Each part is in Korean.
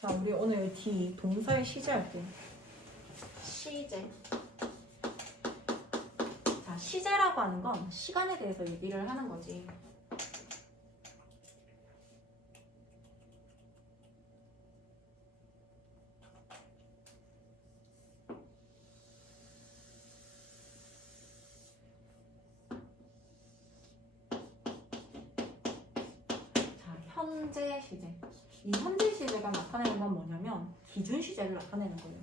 자, 우리 오늘 D 동사의 시제 할게요. 시제. 자, 시제라고 하는 건 시간에 대해서 얘기를 하는 거지. 자, 현재 시제. 이 현재 시제가 나타내는 건 뭐냐면 기준 시제를 나타내는 거예요.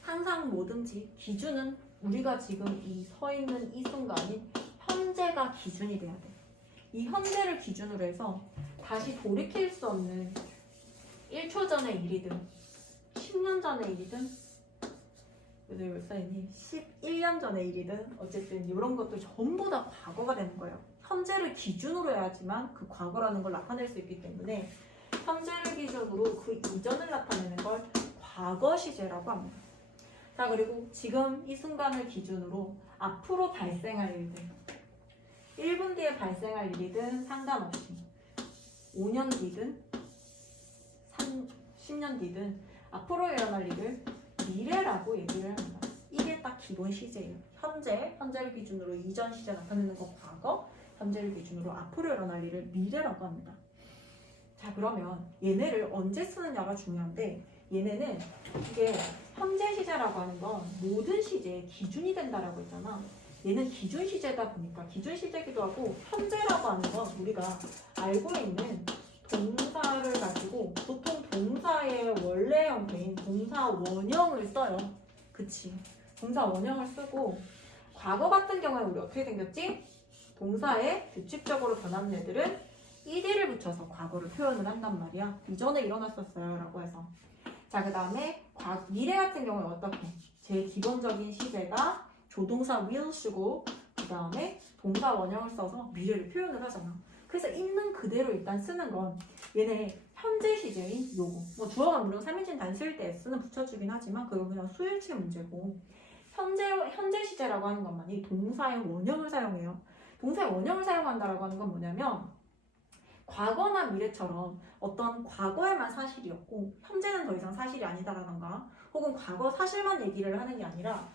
항상 뭐든지 기준은 우리가 지금 이 서 있는 이 순간인 현재가 기준이 돼야 돼. 이 현재를 기준으로 해서 다시 돌이킬 수 없는 1초 전의 일이든 10년 전의 일이든 요새 몇 살이니? 11년 전의 일이든 어쨌든 이런 것들 전부 다 과거가 되는 거예요. 현재를 기준으로 해야지만 그 과거라는 걸 나타낼 수 있기 때문에 현재를 기준으로 그 이전을 나타내는 걸 과거 시제라고 합니다. 자, 그리고 지금 이 순간을 기준으로 앞으로 발생할 일들 1분 뒤에 발생할 일이든 상관없이 5년 뒤든 10년 뒤든 앞으로 일어날 일을 미래라고 얘기를 합니다. 이게 딱 기본 시제예요. 현재를 기준으로 이전 시제 나타내는 거 과거, 현재를 기준으로 앞으로 일어날 일을 미래라고 합니다. 자, 그러면 얘네를 언제 쓰느냐가 중요한데 얘네는 이게 현재 시제라고 하는 건 모든 시제의 기준이 된다라고 했잖아. 얘는 기준 시제다 보니까 기준 시제기도 하고 현재라고 하는 건 우리가 알고 있는 동사를 가지고 보통 동사의 원래 형태인 동사 원형을 써요. 그치? 동사 원형을 쓰고 과거 같은 경우에 우리 어떻게 생겼지? 동사에 규칙적으로 변하는 애들은 ed를 붙여서 과거를 표현을 한단 말이야. 이전에 일어났었어요 라고 해서. 자, 그 다음에 미래 같은 경우에 어떻게? 제일 기본적인 시제가 조동사 will 쓰고 그 다음에 동사 원형을 써서 미래를 표현을 하잖아. 그래서 있는 그대로 일단 쓰는 건 얘네 현재 시제인 요거. 뭐 주어가 물론 3인칭 단수일 때 s는 붙여주긴 하지만 그건 그냥 수일치 문제고 현재 시제라고 하는 것만이 동사의 원형을 사용해요. 동사의 원형을 사용한다라고 하는 건 뭐냐면 과거나 미래처럼 어떤 과거에만 사실이었고 현재는 더 이상 사실이 아니다라던가 혹은 과거 사실만 얘기를 하는 게 아니라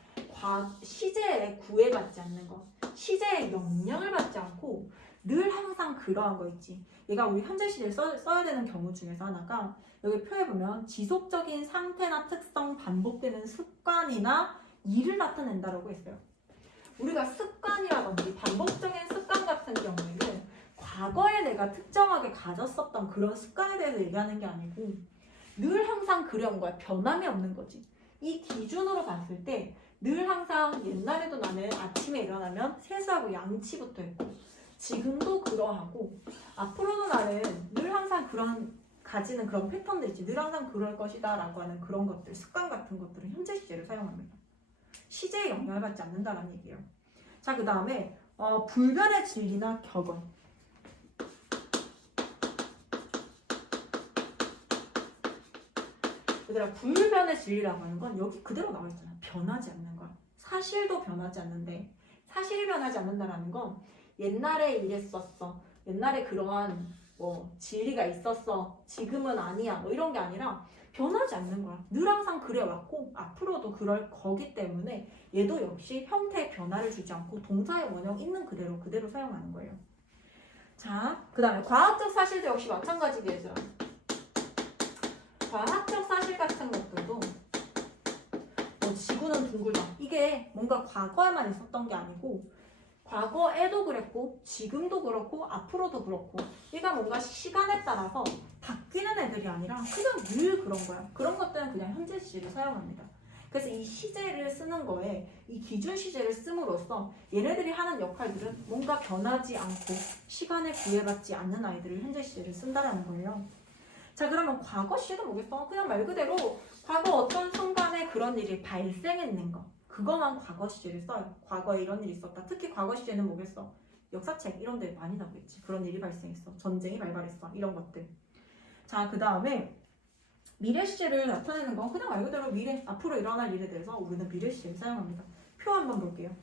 시제에 구애받지 않는 것, 시제에 영향을 받지 않고 늘 항상 그러한 거 있지. 얘가 우리 현재 시제를 써야 되는 경우 중에서 하나가 여기 표해보면 지속적인 상태나 특성, 반복되는 습관이나 일을 나타낸다라고 했어요. 우리가 습관이라든지 반복적인 습관 같은 경우에는 과거에 내가 특정하게 가졌었던 그런 습관에 대해서 얘기하는 게 아니고 늘 항상 그런 거야. 변함이 없는 거지. 이 기준으로 봤을 때 늘 항상 옛날에도 나는 아침에 일어나면 세수하고 양치부터 했고 지금도 그러하고 앞으로도 나는 늘 항상 가지는 그런 패턴들 있지. 늘 항상 그럴 것이다 라고 하는 그런 것들, 습관 같은 것들은 현재 시제를 사용합니다. 시제에 영향을 받지 않는다라는 얘기예요. 자, 그 다음에 불변의 진리나 격언. 얘들아, 불변의 진리라고 하는 건 여기 그대로 나와 있잖아. 변하지 않는 거야. 사실도 변하지 않는데 사실이 변하지 않는다라는 건 옛날에 이랬었어. 옛날에 그러한 진리가 있었어. 지금은 아니야. 뭐 이런 게 아니라 변하지 않는 거야. 늘 항상 그래왔고 앞으로도 그럴 거기 때문에 얘도 역시 형태의 변화를 주지 않고 동사의 원형 있는 그대로 사용하는 거예요. 자, 그 다음에 과학적 사실도 역시 마찬가지겠죠. 과학적 사실 같은 것들도 지구는 둥글다. 이게 뭔가 과거에만 있었던 게 아니고 과거에도 그랬고 지금도 그렇고 앞으로도 그렇고 얘가 뭔가 시간에 따라서 바뀌는 애들이 아니라 그냥 늘 그런 거야. 그런 것들은 그냥 현재 시제를 사용합니다. 그래서 이 시제를 쓰는 거에 이 기준 시제를 씀으로써 얘네들이 하는 역할들은 뭔가 변하지 않고 시간에 구애받지 않는 아이들을 현재 시제를 쓴다라는 거예요. 자, 그러면 과거 시제도 뭐겠어? 그냥 말 그대로 과거 어떤 순간에 그런 일이 발생했는 거 그거만 과거 시제를 써요. 과거에 이런 일이 있었다. 특히 과거 시제는 뭐겠어? 역사책 이런 데 많이 나오겠지. 그런 일이 발생했어. 전쟁이 발발했어. 이런 것들. 자, 그 다음에 미래 시제를 나타내는 건 그냥 말 그대로 미래, 앞으로 일어날 일에 대해서 우리는 미래 시제를 사용합니다. 표 한번 볼게요.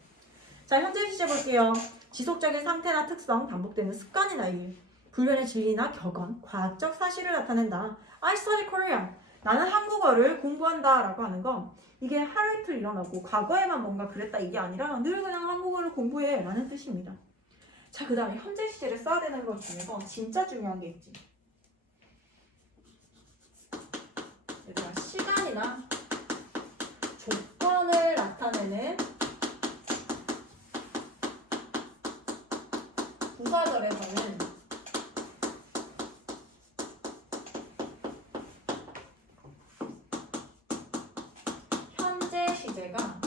자, 현재 시제 볼게요. 지속적인 상태나 특성, 반복되는 습관이나 일, 불변의 진리나 격언, 과학적 사실을 나타낸다. I study Korean. 나는 한국어를 공부한다라고 하는 건 이게 하루 이틀 일어나고 과거에만 뭔가 그랬다 이게 아니라 늘 그냥 한국어를 공부해 라는 뜻입니다. 자, 그 다음에 현재 시제를 써야 되는 것 중에서 진짜 중요한 게 있지. 얘들아, 시간이나 조건을 나타내는 부사절에서는 현재 시제가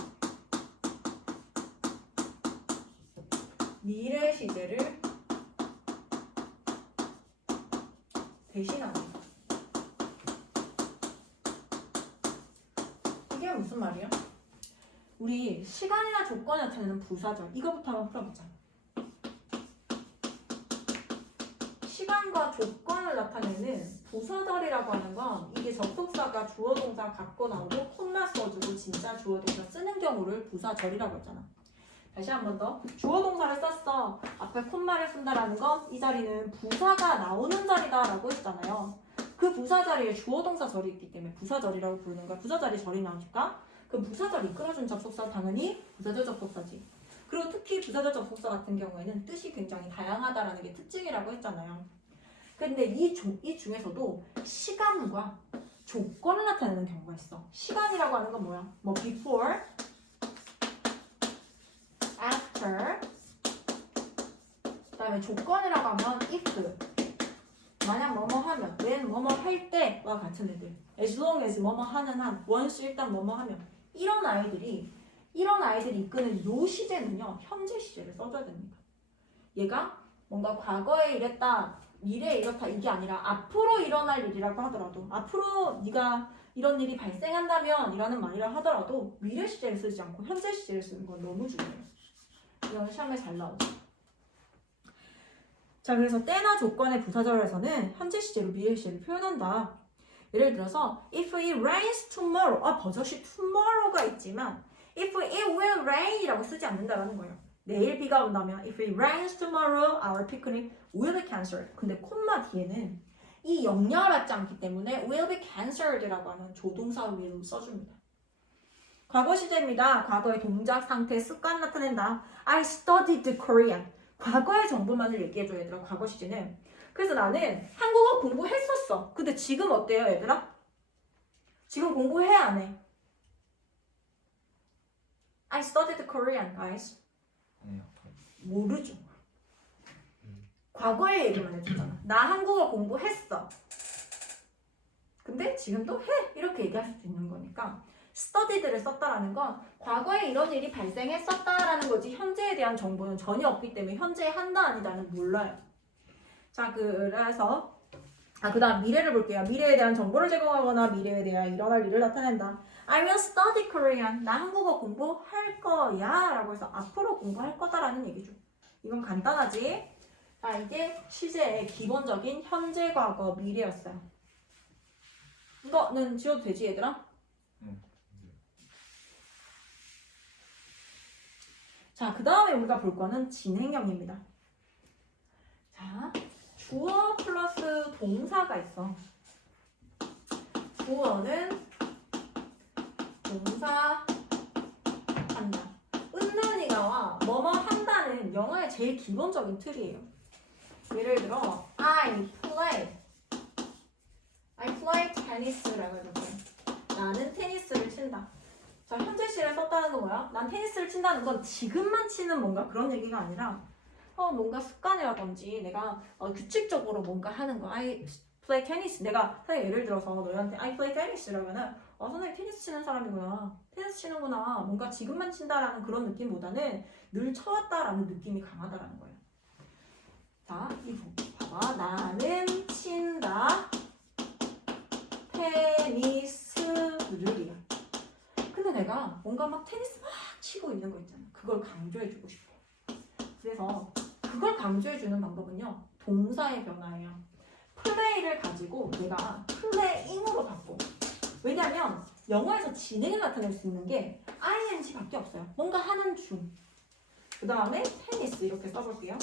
미래 시제를 대신합니다. 이게 무슨 말이야? 우리 시간이나 조건을 나타내는 부사절 이거부터 한번 풀어보자. 시간과 조건을 나타내는 부사절이라고 하는 건 이게 접속사가 주어 동사 갖고 나오고 콤마 써주고 진짜 주어 동사 쓰는 경우를 부사절이라고 했잖아. 다시 한 번 더. 주어 동사를 썼어. 앞에 콤마를 쓴다라는 건 이 자리는 부사가 나오는 자리다라고 했잖아요. 그 부사 자리에 주어 동사 절이 있기 때문에 부사절이라고 부르는 거야. 부사 자리 절이 나오니까 그 부사절 이끌어준 접속사 당연히 부사절 접속사지. 그리고 특히 부사절 접속사 같은 경우에는 뜻이 굉장히 다양하다라는 게 특징이라고 했잖아요. 근데 이 중에서도 시간과 조건을 나타내는 경우가 있어. 시간이라고 하는 건 뭐야? 뭐 before, after, 그 다음에 조건이라고 하면 if, 만약 뭐뭐 하면, when 뭐뭐 할 때와 같은 애들. as long as 뭐뭐 하는 한, once 일단 뭐뭐 하면. 이런 아이들이 이끄는 요 시제는요, 현재 시제를 써줘야 됩니다. 얘가 뭔가 과거에 이랬다, 미래에 이렇다 이게 아니라 앞으로 일어날 일이라고 하더라도, 앞으로 네가 이런 일이 발생한다면 이라는 말이라 하더라도 미래 시제를 쓰지 않고 현재 시제를 쓰는 건 너무 중요해요. 이건 시험에 잘 나오죠. 자, 그래서 때나 조건의 부사절에서는 현재 시제로 미래 시제를 표현한다. 예를 들어서 if it rains tomorrow, 버젓이 tomorrow가 있지만 if it will rain이라고 쓰지 않는다라는 거예요. 내일 비가 온다면 if it rains tomorrow, our picnic will be cancelled. 근데 콤마 뒤에는 이 영향을 받지 않기 때문에 will be cancelled라고 하는 조동사 will 써줍니다. 과거 시제입니다. 과거의 동작, 상태, 습관 나타낸다. I studied Korean. 과거의 정보만을 얘기해줘요, 얘들아. 과거 시제는. 그래서 나는 한국어 공부했었어. 근데 지금 어때요, 얘들아? 지금 공부해, 안 해? I studied Korean, guys. 아니요. 모르죠. 과거의 얘기만 해주잖아. 나 한국어 공부했어. 근데 지금도 해. 이렇게 얘기할 수 있는 거니까 studied를 썼다라는 건 과거에 이런 일이 발생했었다라는 거지 현재에 대한 정보는 전혀 없기 때문에 현재에 한다 아니다는 몰라요. 자, 그래서 그 다음 미래를 볼게요. 미래에 대한 정보를 제공하거나 미래에 대한 일어날 일을 나타낸다. I will study Korean. 나 한국어 공부할 거야 라고 해서 앞으로 공부할 거다라는 얘기죠. 이건 간단하지? 자, 이게 시제의 기본적인 현재, 과거, 미래였어요. 이거는 지워도 되지, 얘들아? 자, 그 다음에 우리가 볼 거는 진행형입니다. 자, 주어 플러스 동사가 있어. 주어는 동사 한다. 은난이가와 뭐뭐 한다는 영어의 제일 기본적인 틀이에요. 예를 들어 I play tennis라고 해볼게요. 나는 테니스를 친다. 자, 현재 시를 썼다는 건 뭐야? 난 테니스를 친다는 건 지금만 치는 뭔가 그런 얘기가 아니라 뭔가 습관이라든지 내가 규칙적으로 뭔가 하는 거. I play tennis. 내가 선생님 예를 들어서 너희한테 I play tennis라면은 선생님 테니스 치는 사람이구나. 테니스 치는구나. 뭔가 지금만 친다라는 그런 느낌보다는 늘 쳐왔다라는 느낌이 강하다라는 거예요. 자, 이거 봐봐. 나는 친다. 테니스를이야. 근데 내가 뭔가 막 테니스 막 치고 있는 거 있잖아. 그걸 강조해주고 싶어. 그래서 그걸 강조해주는 방법은요. 동사의 변화예요. 플레이를 가지고 내가 플레잉으로 바꿔. 왜냐면 영어에서 진행을 나타낼 수 있는 게 ing밖에 없어요. 뭔가 하는 중. 그 다음에 테니스 이렇게 써볼게요.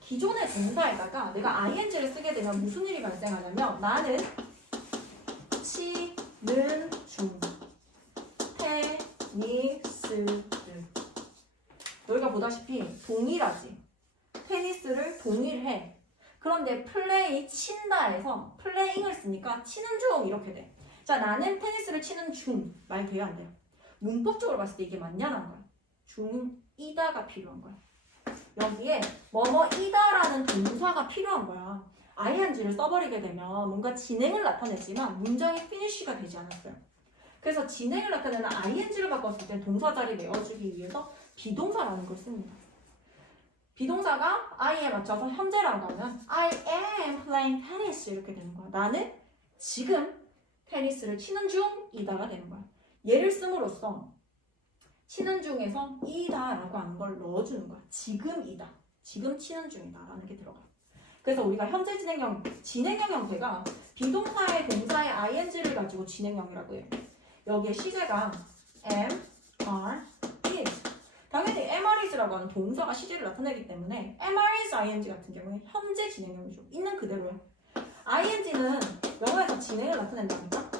기존의 동사에다가 내가 ing를 쓰게 되면 무슨 일이 발생하냐면 나는 치는 중 테니스를. 너희가 보다시피 동일하지. 테니스를 동일해. 그런데 플레이 친다에서 플레잉을 쓰니까 치는 중 이렇게 돼. 자, 나는 테니스를 치는 중 말 돼요 안 돼요? 문법적으로 봤을 때 이게 맞냐는 거야. 중이다가 필요한 거야. 여기에 뭐뭐이다라는 동사가 필요한 거야. ing를 써버리게 되면 뭔가 진행을 나타냈지만 문장의 finishy가 되지 않았어요. 그래서 진행을 나타내는 ing를 바꿨을 때 동사 자리 메워주기 위해서 비동사라는 걸 씁니다. 비동사가 I에 맞춰서 현재라고 하면 I am playing tennis 이렇게 되는 거야. 나는 지금 테니스를 치는 중이다가 되는 거야. 얘를 씀으로써 치는 중에서 이다라고 하는 걸 넣어주는 거야. 지금이다. 지금 치는 중이다 라는 게 들어가. 그래서 우리가 현재 진행형 형태가 비동사의 동사의 ing를 가지고 진행형이라고 해요. 여기에 시제가 am, are, is. 당연히 am, are, is라고 하는 동사가 시제를 나타내기 때문에 am, are, is, ing 같은 경우는 현재 진행형이죠. 있는 그대로요. ing는 영어에서 진행을 나타낸다니까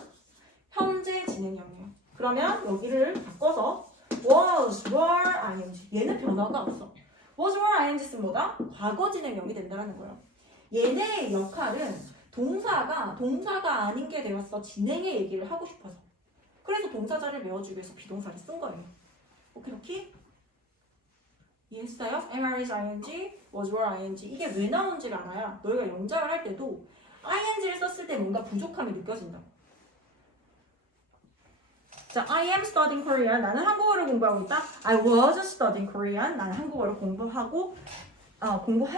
현재 진행형이에요. 그러면 여기를 바꿔서 was, were, ing. 얘는 변화가 없어. was, were, ing 쓰면 뭐다? 과거 진행형이 된다는 거예요. 얘네의 역할은 동사가 아닌 게 되었어. 진행의 얘기를 하고 싶어서. 그래서 동사자를 메워주기 위해서 비동사를 쓴 거예요. 오케이? 이해했어요? am, are, is, ing, was, were, ing. 이게 왜 나온지를 알아야 너희가 영작을 할 때도 ing를 썼을 때 뭔가 부족함이 느껴진다. 자, I am studying Korean. 나는 한국어를 공부하고 있다. I was studying Korean. 나는 한국어를 공부하고 공부하고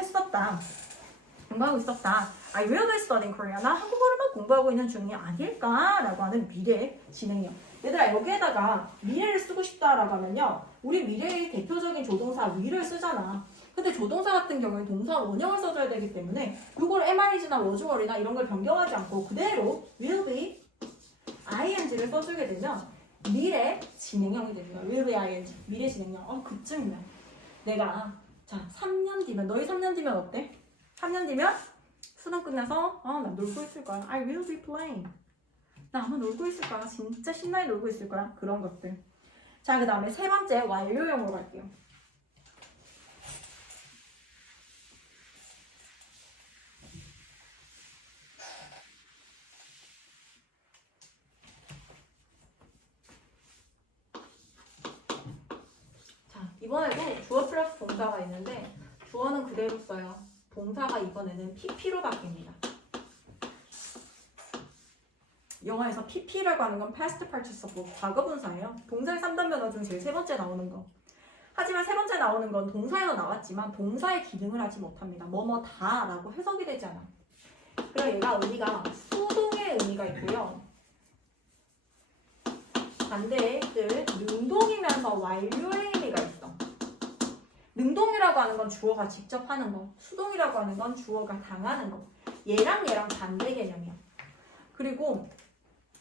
있었다. I will be studying Korean. 나 한국어를만 공부하고 있는 중이 아닐까라고 하는 미래 진행형. 얘들아 여기에다가 미래를 쓰고 싶다라고 하면요. 우리 미래의 대표적인 조동사 will을 쓰잖아. 근데 조동사 같은 경우에 동사 원형을 써줘야 되기 때문에 이걸 am, is나 was, were나 이런 걸 변경하지 않고 그대로 will be ing를 써주게 되면 미래 진행형이 됩니다. will be ing. 미래 진행형. 그쯤이면 내가 자 3년 뒤면 너희 3년 뒤면 어때? 3년 뒤면 수능 끝나서 나 놀고 있을 거야. I will be playing. 나 아마 놀고 있을 거야. 진짜 신나게 놀고 있을 거야. 그런 것들. 자, 그 다음에 세 번째 완료형으로 갈게요. 자, 이번에도 주어 플러스 동사가 있는데 주어는 그대로 써요. 동사가 이번에는 pp로 바뀝니다. 영어에서 pp라고 하는 건 past participle, 과거 분사예요. 동사의 3단 변화 중 제일 세 번째 나오는 거. 하지만 세 번째 나오는 건 동사에서 나왔지만 동사의 기능을 하지 못합니다. 뭐뭐다라고 해석이 되지 않아. 그래서 얘가 의미가 수동의 의미가 있고요. 반대의 능동이면서 완료의 의미가 있어. 능동이라고 하는 건 주어가 직접 하는 거. 수동이라고 하는 건 주어가 당하는 거. 얘랑 반대 개념이야.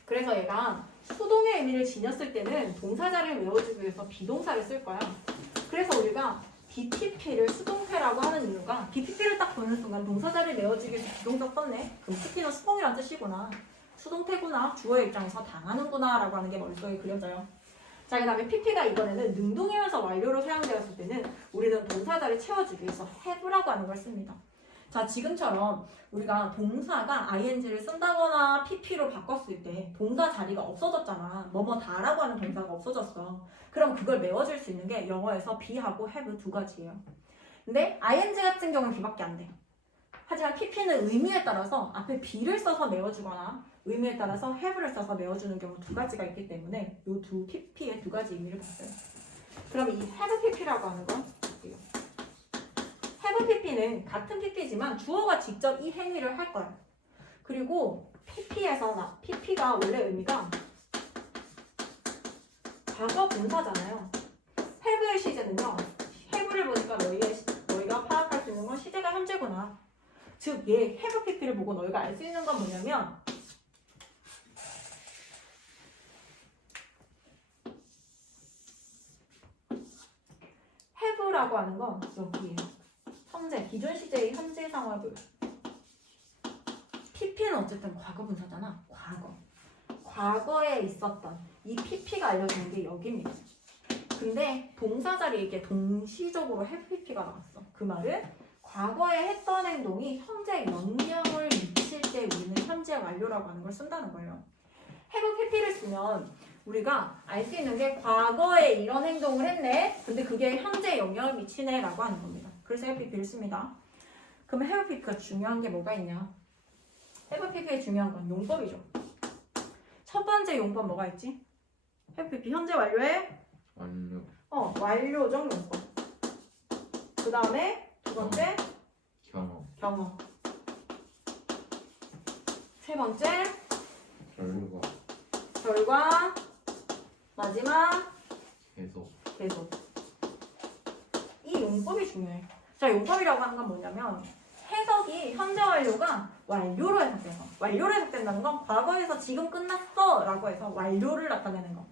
그래서 얘가 수동의 의미를 지녔을 때는 동사자를 외워주기 위해서 비동사를 쓸 거야. 그래서 우리가 BPP를 수동태라고 하는 이유가 BPP를 딱 보는 순간 동사자를 외워주기 위해서 비동사 썼네. 그럼 PP는 수동이란 뜻이구나. 수동태구나. 주어의 입장에서 당하는구나 라고 하는 게 머릿속에 그려져요. 자, 그 다음에 PP가 이번에는 능동이면서 완료로 사용되었을 때는 우리는 동사자를 채워주기 위해서 have라고 하는 걸 씁니다. 자, 지금처럼 우리가 동사가 ing를 쓴다거나 pp로 바꿨을 때 동사 자리가 없어졌잖아. 뭐뭐다라고 하는 동사가 없어졌어. 그럼 그걸 메워줄 수 있는 게 영어에서 be하고 have 두 가지예요. 근데 ing 같은 경우는 be밖에 안 돼. 하지만 pp는 의미에 따라서 앞에 be를 써서 메워주거나 의미에 따라서 have를 써서 메워주는 경우 두 가지가 있기 때문에 이 두 pp의 두 가지 의미를 봤어요. 그럼 이 have pp라고 하는 건 볼게요. have pp는 같은 pp지만 주어가 직접 이 행위를 할 거야. 그리고 pp가 원래 의미가 과거 분사잖아요. have의 시제는요. have를 보니까 너희가 파악할 수 있는 건 시제가 현재구나. 즉, 얘 have pp를 보고 너희가 알 수 있는 건 뭐냐면 have라고 하는 건 여기에요. 현재, 기존 시제의 현재 상황을 pp는 어쨌든 과거 분사잖아. 과거. 과거에 있었던 이 PP가 알려주는 게 여기입니다. 근데 동사 자리에 이게 동시적으로 have PP가 나왔어. 그 말은 과거에 했던 행동이 현재에 영향을 미칠 때 우리는 현재 완료라고 하는 걸 쓴다는 거예요. have PP를 쓰면 우리가 알 수 있는 게 과거에 이런 행동을 했네. 근데 그게 현재에 영향을 미치네 라고 하는 겁니다. 그래서 have PP를 씁니다. 그럼 have PP가 중요한 게 뭐가 있냐? have PP의 중요한 건 용법이죠. 첫 번째 용법 뭐가 있지? have PP 현재 완료에 완료. 완료적 용법. 그 다음에 두 번째 경험. 세 번째 결과. 마지막 계속. 이 용법이 중요해. 자, 용법이라고 하는 건 뭐냐면 해석이 현재 완료가 완료로 해석돼서 완료로 해석된다는 건 과거에서 지금 끝났어 라고 해서 완료를 나타내는 거.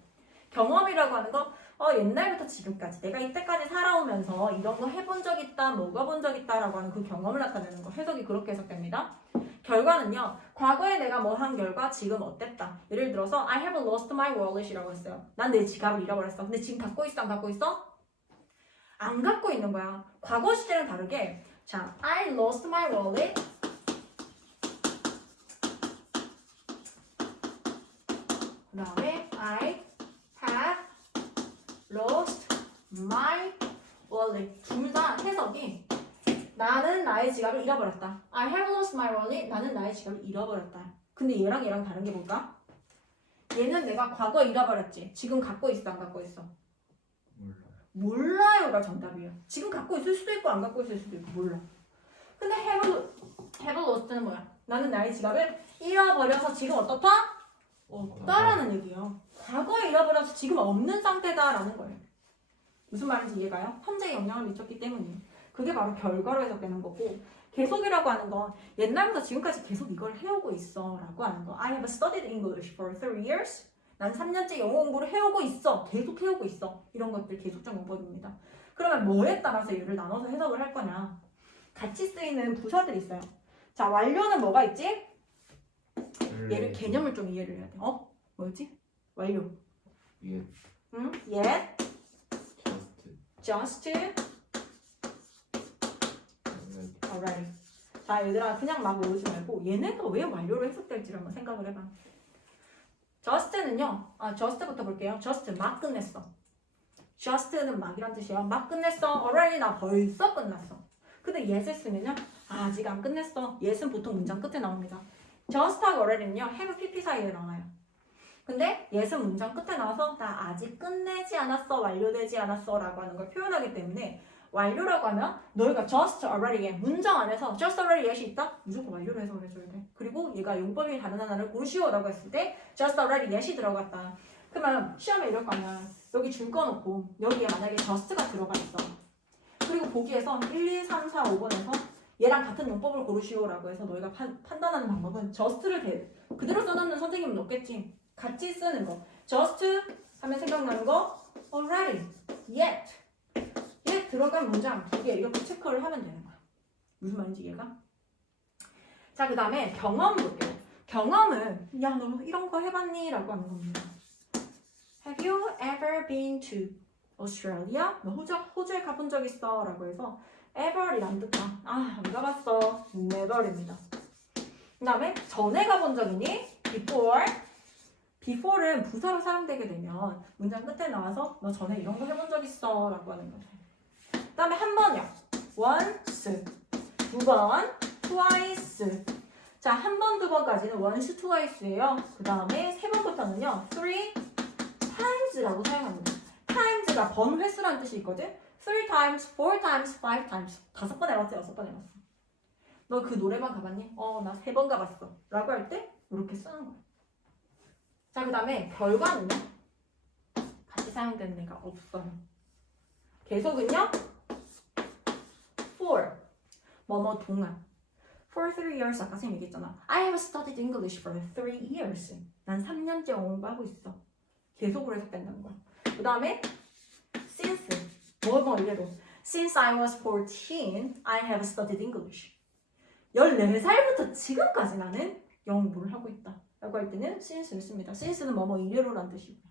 경험이라고 하는 거 옛날부터 지금까지 내가 이때까지 살아오면서 이런 거 해본 적 있다, 먹어본 적 있다 라고 하는 그 경험을 나타내는 거. 해석이 그렇게 해석됩니다. 결과는요. 과거에 내가 뭐 한 결과 지금 어땠다. 예를 들어서 I have lost my wallet 이라고 했어요. 난 내 지갑을 잃어버렸어. 근데 지금 갖고 있어? 안 갖고 있어? 안 갖고 있는 거야. 과거 시제랑 다르게 자, I lost my wallet 그 다음에 I have lost my wallet 둘 다 해석이 나는 나의 지갑을 잃어버렸다. I have lost my wallet. 나는 나의 지갑을 잃어버렸다. 근데 얘랑 다른 게 뭘까? 얘는 내가 과거 잃어버렸지. 지금 갖고 있어, 안 갖고 있어? 몰라요가 정답이에요. 지금 갖고 있을 수도 있고 안 갖고 있을 수도 있고 몰라. 근데 have lost는 뭐야? 나는 나의 지갑을 잃어버려서 지금 어떻다? 없다라는 얘기예요. 과거에 잃어버려서 지금 없는 상태다라는 거예요. 무슨 말인지 이해가요? 현재에 영향을 미쳤기 때문이에요. 그게 바로 결과로 해석되는 거고 계속이라고 하는 건 옛날부터 지금까지 계속 이걸 해오고 있어 라고 하는 거. I have studied English for 3 years. 난 3년째 영어 공부를 해오고 있어. 계속 해오고 있어. 이런 것들 계속적 용법입니다. 그러면 뭐에 따라서 얘를 나눠서 해석을 할 거냐. 같이 쓰이는 부사들이 있어요. 자, 완료는 뭐가 있지? 얘를 개념을 좀 이해를 해야 돼. 뭐였지? 완료. Yet. Just. Alright. 자, 얘들아 그냥 막 외우지 말고 얘네가 왜 완료로 해석될지를 한번 생각을 해봐. just는요. just부터 볼게요. just 막 끝냈어. just는 막이란 뜻이에요. 막 끝냈어. already 나 벌써 끝났어. 근데 yet을 쓰면요. 아직 안 끝냈어. yet은 보통 문장 끝에 나옵니다. just하고 already는요. have pp 사이에 나와요. 근데 yet은 문장 끝에 나와서 나 아직 끝내지 않았어. 완료되지 않았어 라고 하는 걸 표현하기 때문에 완료라고 하면 너희가 just already에 문장 안에서 just already yet이 있다? 무조건 완료로 해석을 해줘야 돼. 그리고 얘가 용법이 다른 하나를 고르시오 라고 했을 때 just already yet이 들어갔다. 그러면 시험에 이럴 거 아니야. 여기 줄 거 놓고 여기에 만약에 just가 들어가 있어. 그리고 보기에서 1, 2, 3, 4, 5번에서 얘랑 같은 용법을 고르시오 라고 해서 너희가 판단하는 방법은 just를 그대로 써놓는 선생님은 없겠지. 같이 쓰는 거. just 하면 생각나는 거 already, yet 들어간 문장 두 개 이렇게 체크를 하면 되는 거야. 무슨 말인지 이해가? 자, 그 다음에 경험 볼게요. 경험은 야, 너 이런 거 해봤니? 라고 하는 겁니다. Have you ever been to Australia? 너 호주에 가본 적 있어? 라고 해서 ever이란 뜻이야. 안 가봤어. never입니다. 그 다음에 전에 가본 적 있니? before는 부사로 사용되게 되면 문장 끝에 나와서 너 전에 이런 거 해본 적 있어? 라고 하는 거죠. 그 다음에 한 번이요. once. 두 번. twice. 자, 한 번, 두 번까지는 once, twice예요. 그 다음에 세 번부터는요. three times라고 사용합니다. times가 번 횟수라는 뜻이 있거든. 3 times, 4 times, 5 times. 5번 해봤어, 6번 해봤어. 너 그 노래방 가봤니? 나 3번 가봤어. 라고 할 때 이렇게 쓰는 거야. 자, 그 다음에 결과는요. 같이 사용되는 애가 없어요. 계속은요. for 뭐뭐 동안 for 3 years 아까 선생님 얘기했잖아. I have studied English for 3 years. 난 3년째 영어 공부하고 있어. 계속으로 해석된다는 거야. 그 다음에 since 뭐뭐 이래도 since I was 14 I have studied English. 14살부터 지금까지 나는 영어 공부를 하고 있다. 라고 할 때는 since를 씁니다. since는 뭐뭐 이래로란 뜻이고요.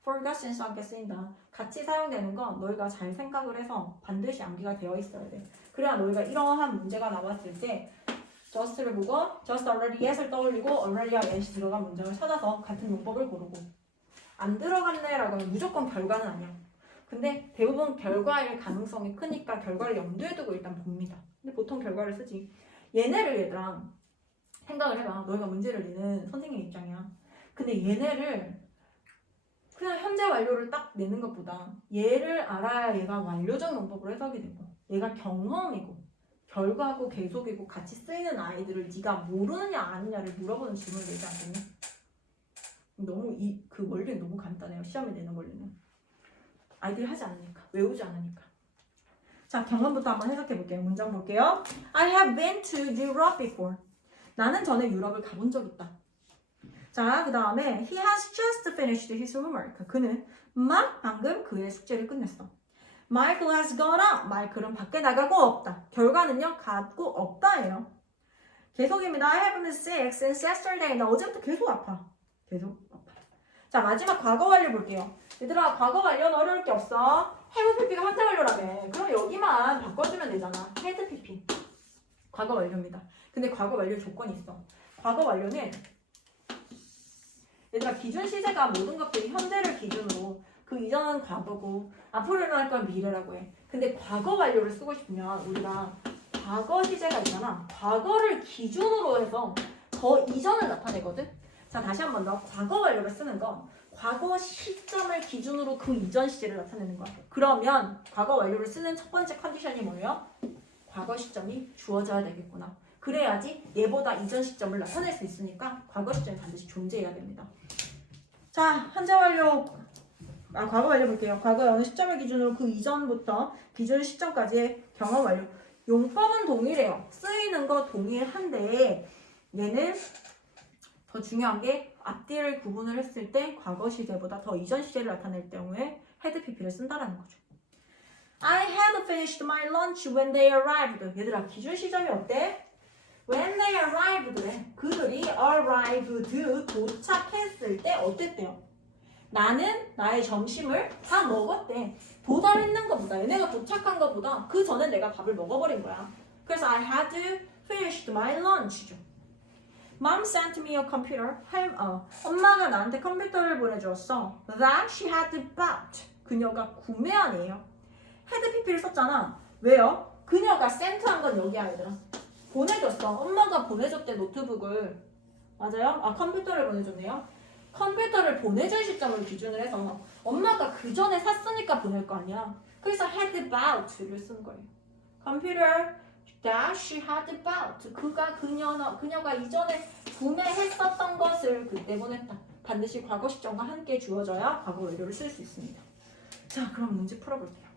for가 since 함께 쓰인다. 같이 사용되는 건 너희가 잘 생각을 해서 반드시 암기가 되어 있어야 돼. 그래야 너희가 이러한 문제가 나왔을 때 just를 보고 just already yes를 떠올리고 already와 yes이 들어간 문장을 찾아서 같은 용법을 고르고 안 들어갔네라고 하면 무조건 결과는 아니야. 근데 대부분 결과일 가능성이 크니까 결과를 염두에 두고 일단 봅니다. 근데 보통 결과를 쓰지. 얘네를 얘들아 생각을 해봐. 너희가 문제를 내는 선생님 입장이야. 근데 얘네를 그냥 현재 완료를 딱 내는 것보다 얘를 알아야 얘가 완료적 용법으로 해석이 되고 얘가 경험이고 결과고 계속이고 같이 쓰이는 아이들을 네가 모르느냐 아느냐를 물어보는 질문을 내지 않겠니? 너무 그 원리는 너무 간단해요. 시험에 내는 원리는. 아이들이 하지 않으니까. 외우지 않으니까. 자, 경험부터 한번 해석해 볼게요. 문장 볼게요. I have been to Europe before. 나는 전에 유럽을 가본 적 있다. 자, 그 다음에 he has just finished his homework. 그는 막 방금 그의 숙제를 끝냈어. Michael has gone out. 마이클은 밖에 나가고 없다. 결과는요, 가고 없다예요. 계속입니다. I have been sick since yesterday. 나 어제부터 계속 아파. 계속 아파. 자, 마지막 과거 완료 볼게요. 얘들아, 과거 완료는 어려울 게 없어. have pp가 현재 완료라며. 그럼 여기만 바꿔주면 되잖아. had pp. 과거 완료입니다. 근데 과거 완료 조건이 있어. 과거 완료는 얘들아, 기준 시제가 모든 것들이 현재를 기준으로 그 이전은 과거고 앞으로 일어날 건 미래라고 해. 근데 과거 완료를 쓰고 싶으면 우리가 과거 시제가 있잖아. 과거를 기준으로 해서 더 이전을 나타내거든. 자, 다시 한 번 더. 과거 완료를 쓰는 건 과거 시점을 기준으로 그 이전 시제를 나타내는 거야. 그러면 과거 완료를 쓰는 첫 번째 컨디션이 뭐예요? 과거 시점이 주어져야 되겠구나. 그래야지 얘보다 이전 시점을 나타낼 수 있으니까 과거 시점이 반드시 존재해야 됩니다. 자, 현재 완료, 과거 완료 볼게요. 과거의 어느 시점을 기준으로 그 이전부터 기준 시점까지의 경험 완료. 용법은 동일해요. 쓰이는 거 동일한데 얘는 더 중요한 게 앞뒤를 구분을 했을 때 과거 시제보다 더 이전 시제를 나타낼 경우에 had pp를 쓴다라는 거죠. I had finished my lunch when they arrived. 얘들아, 기준 시점이 어때? When they arrived. 그들이 arrived 도착했을 때 어땠대요? 나는 나의 점심을 다 먹었대. 도달했는 것보다 얘네가 도착한 것보다 그 전에 내가 밥을 먹어버린 거야. 그래서 I had finished my lunch죠. Mom sent me a computer. 엄마가 나한테 컴퓨터를 보내주었어. That she had bought. 그녀가 구매한이에요. had pp를 썼잖아. 왜요? 그녀가 sent한 건 여기야, 얘들아. 보내줬어. 엄마가 보내줬대, 노트북을. 맞아요? 컴퓨터를 보내줬네요. 컴퓨터를 보내준 시점을 기준으로 해서 엄마가 그 전에 샀으니까 보낼 거 아니야. 그래서 had bought를 쓴 거예요. Computer that she had bought. 그녀가 이전에 구매했었던 것을 그때 보냈다. 반드시 과거 시점과 함께 주어져야 과거 완료를 쓸 수 있습니다. 자, 그럼 문제 풀어볼게요.